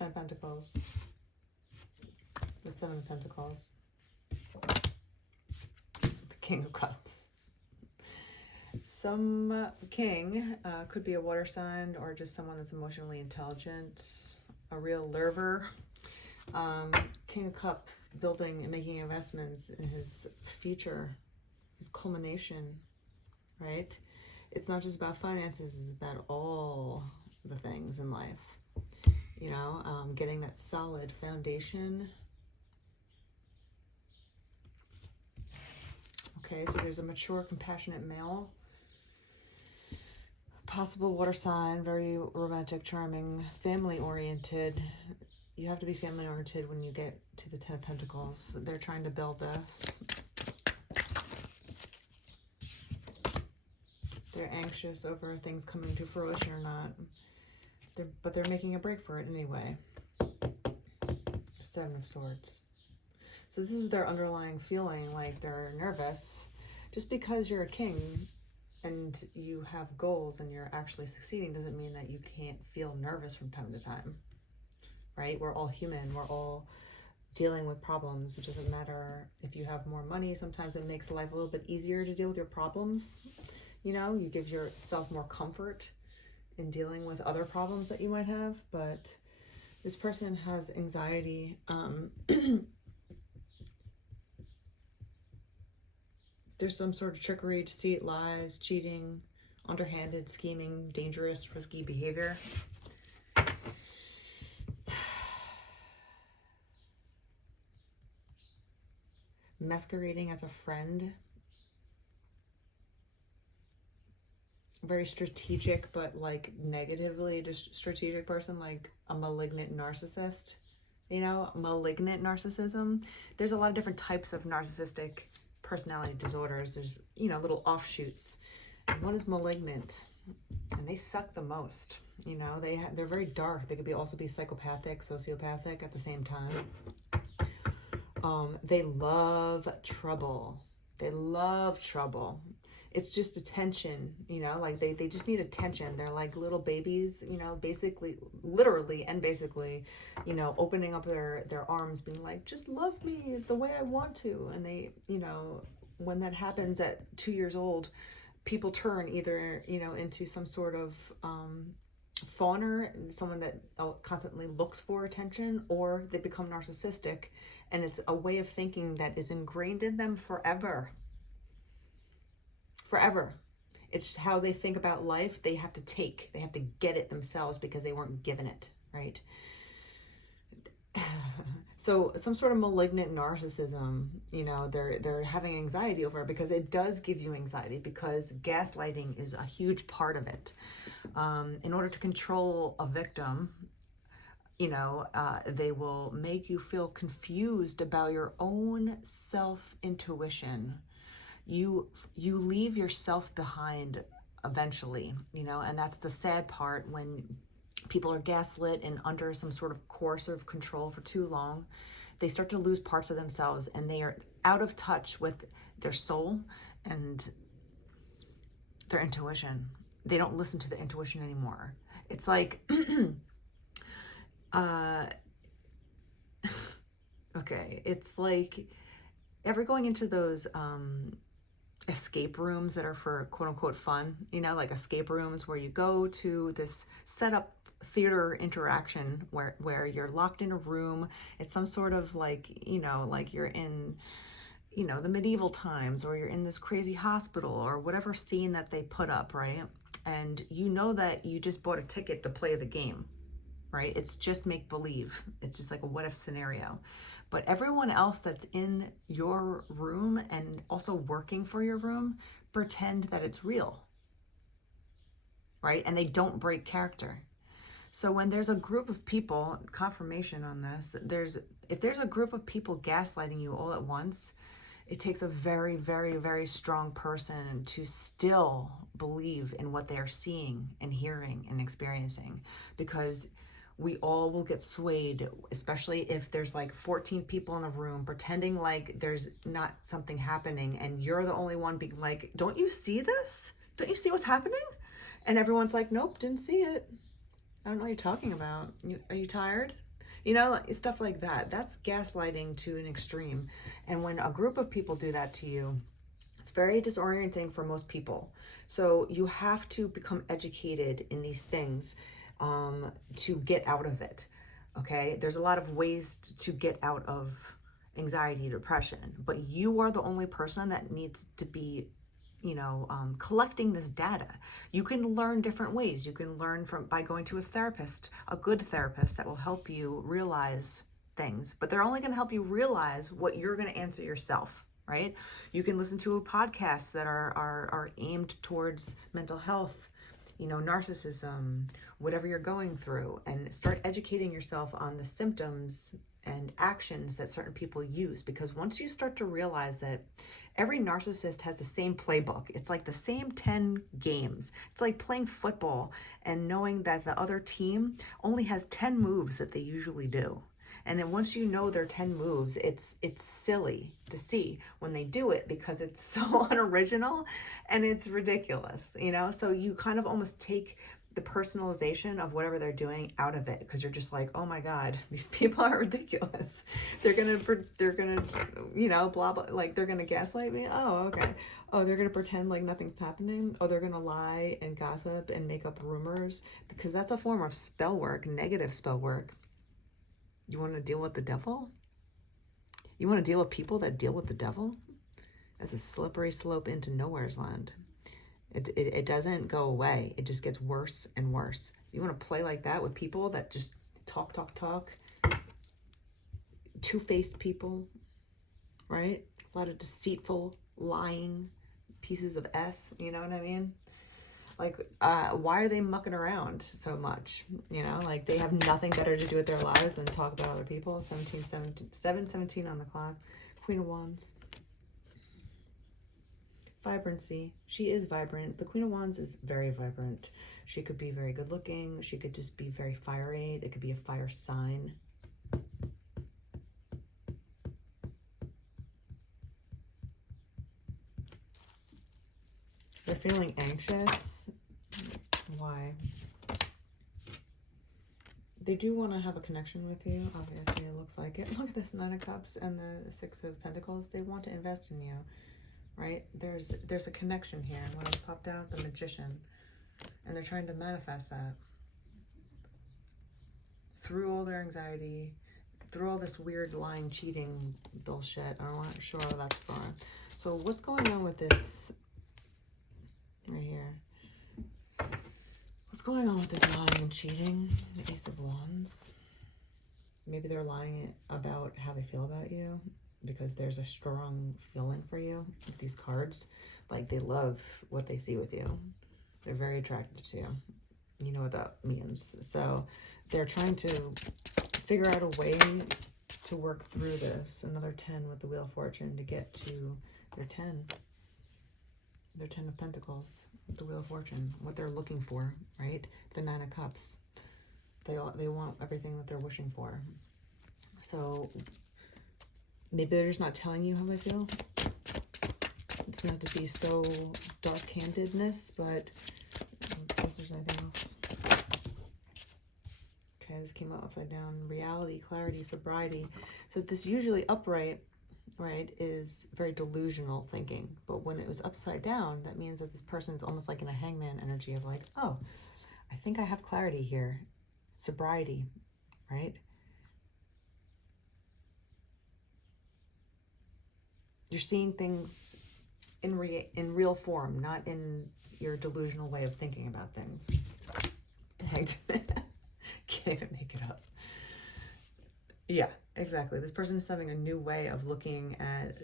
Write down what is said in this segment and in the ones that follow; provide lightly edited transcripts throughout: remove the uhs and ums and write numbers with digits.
Ten of Pentacles. The Seven of Pentacles. The King of Cups. Some king could be a water sign or just someone that's emotionally intelligent, a real lurver. King of Cups, building and making investments in his future, his culmination, right? It's not just about finances, it's about all the things in life. You know, getting that solid foundation. Okay, so there's a mature, compassionate male. Possible water sign, very romantic, charming, family-oriented. You have to be family-oriented when you get to the Ten of Pentacles. They're trying to build this. They're anxious over things coming to fruition or not. But they're making a break for it anyway. Seven of Swords. So this is their underlying feeling, like they're nervous. Just because you're a king and you have goals and you're actually succeeding doesn't mean that you can't feel nervous from time to time, right? We're all human. We're all dealing with problems. It doesn't matter if you have more money. Sometimes it makes life a little bit easier to deal with your problems. You know, you give yourself more comfort in dealing with other problems that you might have. But this person has anxiety. There's some sort of trickery, deceit, lies, cheating, underhanded, scheming, dangerous, risky behavior. Masquerading as a friend. Very strategic, but like negatively just strategic person, like a malignant narcissist. You know, malignant narcissism. There's a lot of different types of narcissistic personality disorders. There's, you know, little offshoots. One is malignant, and they suck the most. You know, they're very dark. They could also be psychopathic, sociopathic at the same time. They love trouble. They love trouble. It's just attention, you know, like they just need attention. They're like little babies, you know, basically, literally and basically, you know, opening up their arms, being like, just love me the way I want to. And they, you know, when that happens at 2 years old, people turn either, you know, into some sort of fawner, someone that constantly looks for attention, or they become narcissistic, and it's a way of thinking that is ingrained in them forever. Forever. It's how they think about life. They have to get it themselves because they weren't given it, right? So some sort of malignant narcissism, you know, they're having anxiety over it because it does give you anxiety, because gaslighting is a huge part of it. In order to control a victim, you know, they will make you feel confused about your own self-intuition. You leave yourself behind eventually, you know, and that's the sad part. When people are gaslit and under some sort of coercive control for too long, they start to lose parts of themselves, and they are out of touch with their soul and their intuition. They don't listen to the intuition anymore. It's like, okay, it's like ever going into those escape rooms that are for quote unquote fun, you know, like escape rooms where you go to this setup theater interaction where you're locked in a room. It's some sort of like, you know, like you're in, you know, the medieval times, or you're in this crazy hospital, or whatever scene that they put up, right? And you know that you just bought a ticket to play the game, right? It's just make believe. It's just like a what if scenario. But everyone else that's in your room and also working for your room pretend that it's real, right? And they don't break character. So when there's a group of people, confirmation on this, if there's a group of people gaslighting you all at once, it takes a very, very, very strong person to still believe in what they are seeing and hearing and experiencing, because we all will get swayed, especially if there's like 14 people in the room pretending like there's not something happening, and you're the only one being like, don't you see this? Don't you see what's happening? And everyone's like, nope, didn't see it. I don't know what you're talking about. Are you tired? You know, like, stuff like that. That's gaslighting to an extreme. And when a group of people do that to you, it's very disorienting for most people. So you have to become educated in these things to get out of it. Okay? There's a lot of ways to get out of anxiety, depression, but you are the only person that needs to be, collecting this data. You can learn different ways. You can learn by going to a therapist, a good therapist that will help you realize things, but they're only going to help you realize what you're going to answer yourself, right? You can listen to podcasts that are aimed towards mental health, narcissism, whatever you're going through, and start educating yourself on the symptoms and actions that certain people use. Because once you start to realize that every narcissist has the same playbook, it's like the same 10 games. It's like playing football and knowing that the other team only has 10 moves that they usually do. And then once you know their 10 moves, it's silly to see when they do it because it's so unoriginal and it's ridiculous, So you kind of almost take the personalization of whatever they're doing out of it, because you're just like, oh my God, these people are ridiculous. They're gonna, blah, blah, like they're gonna gaslight me. Oh, okay. Oh, they're gonna pretend like nothing's happening. Oh, they're gonna lie and gossip and make up rumors, because that's a form of spell work, negative spell work. You want to deal with the devil? You want to deal with people that deal with the devil? That's a slippery slope into nowhere's land. It doesn't go away. It just gets worse and worse. So you want to play like that with people that just talk, two-faced people, right? A lot of deceitful, lying pieces of S, you know what I mean? Like, why are they mucking around so much? Like they have nothing better to do with their lives than talk about other people. 7:17 on the clock. Queen of Wands. Vibrancy. She is vibrant. The Queen of Wands is very vibrant. She could be very good looking. She could just be very fiery. It could be a fire sign. They're feeling anxious. Why? They do want to have a connection with you. Obviously, it looks like it. Look at this 9 of Cups and the 6 of Pentacles. They want to invest in you. Right? There's a connection here. What else popped out? The Magician. And they're trying to manifest that. Through all their anxiety, through all this weird lying, cheating bullshit. I'm not sure how that's for. So what's going on with this right here? What's going on with this lying and cheating? The Ace of Wands. Maybe they're lying about how they feel about you, because there's a strong feeling for you with these cards. Like they love what they see with you. They're very attracted to you. You know what that means. So they're trying to figure out a way to work through this. Another 10 with the Wheel of Fortune to get to their 10. Their 10 of Pentacles, the Wheel of Fortune, what they're looking for, right? The 9 of Cups. They want everything that they're wishing for. So maybe they're just not telling you how they feel. It's not to be so dark-handedness, but let's see if there's anything else. Okay, this came out upside down. Reality, clarity, sobriety. So this usually upright, right, is very delusional thinking. But when it was upside down, that means that this person is almost like in a hangman energy of like, oh, I think I have clarity here. Sobriety, right? You're seeing things in real form, not in your delusional way of thinking about things. Can't even make it up. Yeah, exactly. This person is having a new way of looking at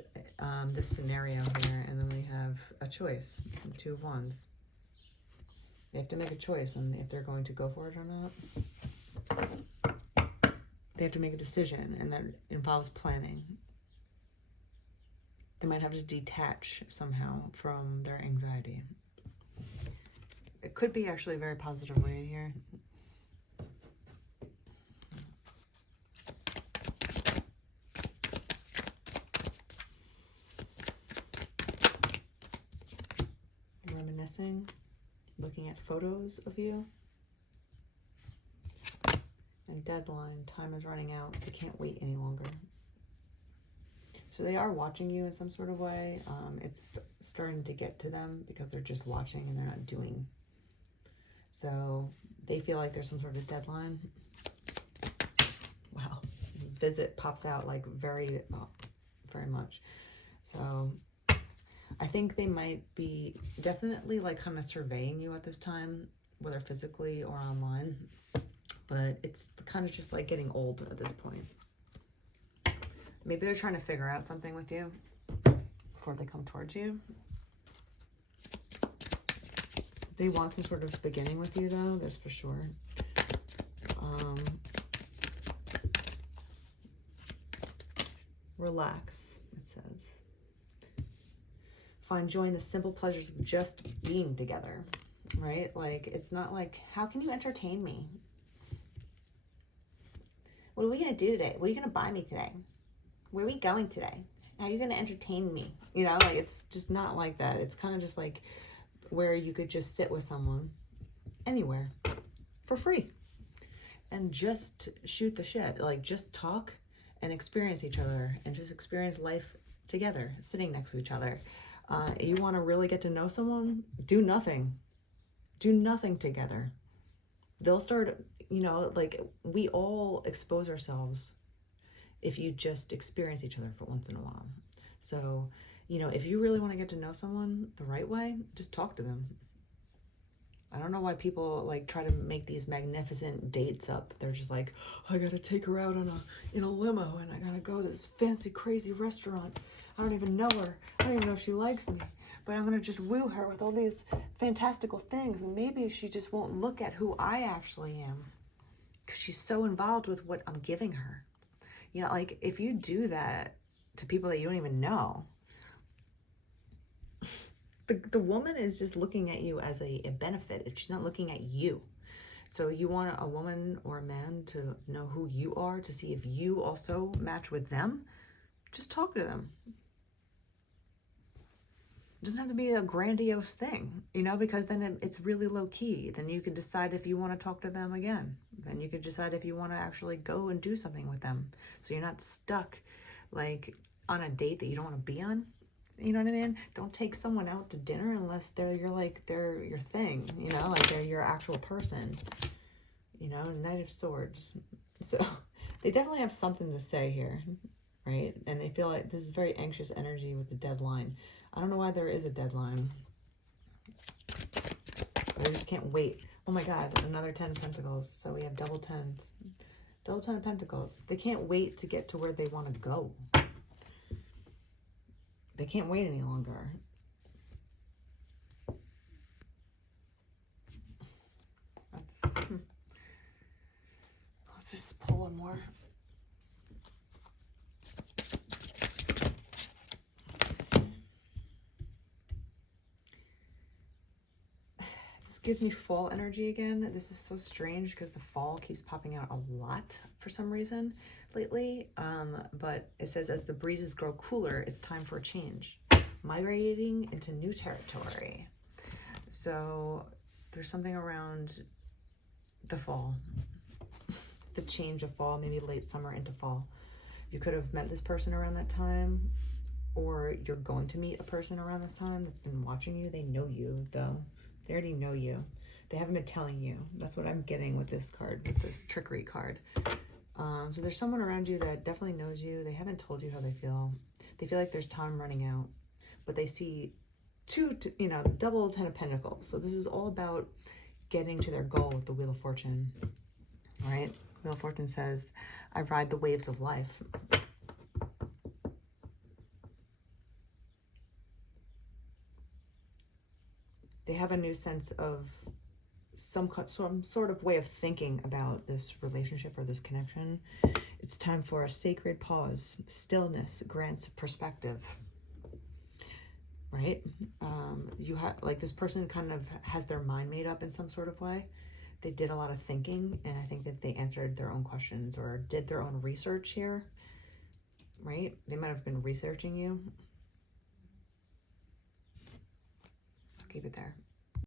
this scenario here, and then we have a choice, the 2 of Wands. They have to make a choice on if they're going to go for it or not. They have to make a decision, and that involves planning. They might have to detach somehow from their anxiety. It could be actually a very positive way here. Reminiscing, looking at photos of you, and deadline. Time is running out. They can't wait any longer. So they are watching you in some sort of way. It's starting to get to them because they're just watching and they're not doing. So they feel like there's some sort of deadline. Wow. Visit pops out like very much. So I think they might be definitely like kind of surveying you at this time, whether physically or online. But it's kind of just like getting old at this point. Maybe they're trying to figure out something with you before they come towards you. They want some sort of beginning with you, though. There's for sure. Relax, it says. Find joy in the simple pleasures of just being together, right? Like, it's not like, how can you entertain me? What are we going to do today? What are you going to buy me today? Where are we going today? How are you going to entertain me? You know, like, it's just not like that. It's kind of just like where you could just sit with someone anywhere for free and just shoot the shit. Like, just talk and experience each other and just experience life together, sitting next to each other. You want to really get to know someone? Do nothing. Do nothing together. They'll start, you know, like, we all expose ourselves if you just experience each other for once in a while. So, you know, if you really want to get to know someone the right way, just talk to them. I don't know why people like try to make these magnificent dates up. They're just like, I gotta take her out in a limo and I gotta go to this fancy, crazy restaurant. I don't even know her. I don't even know if she likes me. But I'm gonna just woo her with all these fantastical things, and maybe she just won't look at who I actually am because she's so involved with what I'm giving her. You know, like, if you do that to people that you don't even know, the woman is just looking at you as a benefit. She's not looking at you. So you want a woman or a man to know who you are, to see if you also match with them. Just talk to them. It doesn't have to be a grandiose thing, you know, because then it's really low key. Then you can decide if you want to talk to them again. Then you can decide if you want to actually go and do something with them. So you're not stuck like on a date that you don't want to be on. You know what I mean? Don't take someone out to dinner unless they're your thing, you know, like they're your actual person. You know, Knight of Swords. So they definitely have something to say here, right? And they feel like this is very anxious energy with the deadline. I don't know why there is a deadline. But I just can't wait. Oh my God, another 10 of Pentacles. So we have double tens. Double 10 of Pentacles. They can't wait to get to where they want to go. They can't wait any longer. Let's just pull one more. This gives me fall energy again. This is so strange because the fall keeps popping out a lot for some reason lately. But it says, as the breezes grow cooler, it's time for a change. Migrating into new territory. So there's something around the fall. The change of fall, maybe late summer into fall. You could have met this person around that time, or you're going to meet a person around this time that's been watching you. They know you, though. They already know you. They haven't been telling you. That's what I'm getting with this card, with this trickery card. So there's someone around you that definitely knows you. They haven't told you how they feel. They feel like there's time running out, but they see double 10 of Pentacles. So this is all about getting to their goal with the Wheel of Fortune. All right? Wheel of Fortune says, I ride the waves of life. They have a new sense of some sort of way of thinking about this relationship or this connection. It's time for a sacred pause. Stillness grants perspective. Right? You have, like, this person kind of has their mind made up in some sort of way. They did a lot of thinking, and I think that they answered their own questions or did their own research here. Right? They might have been researching you. I'll keep it there.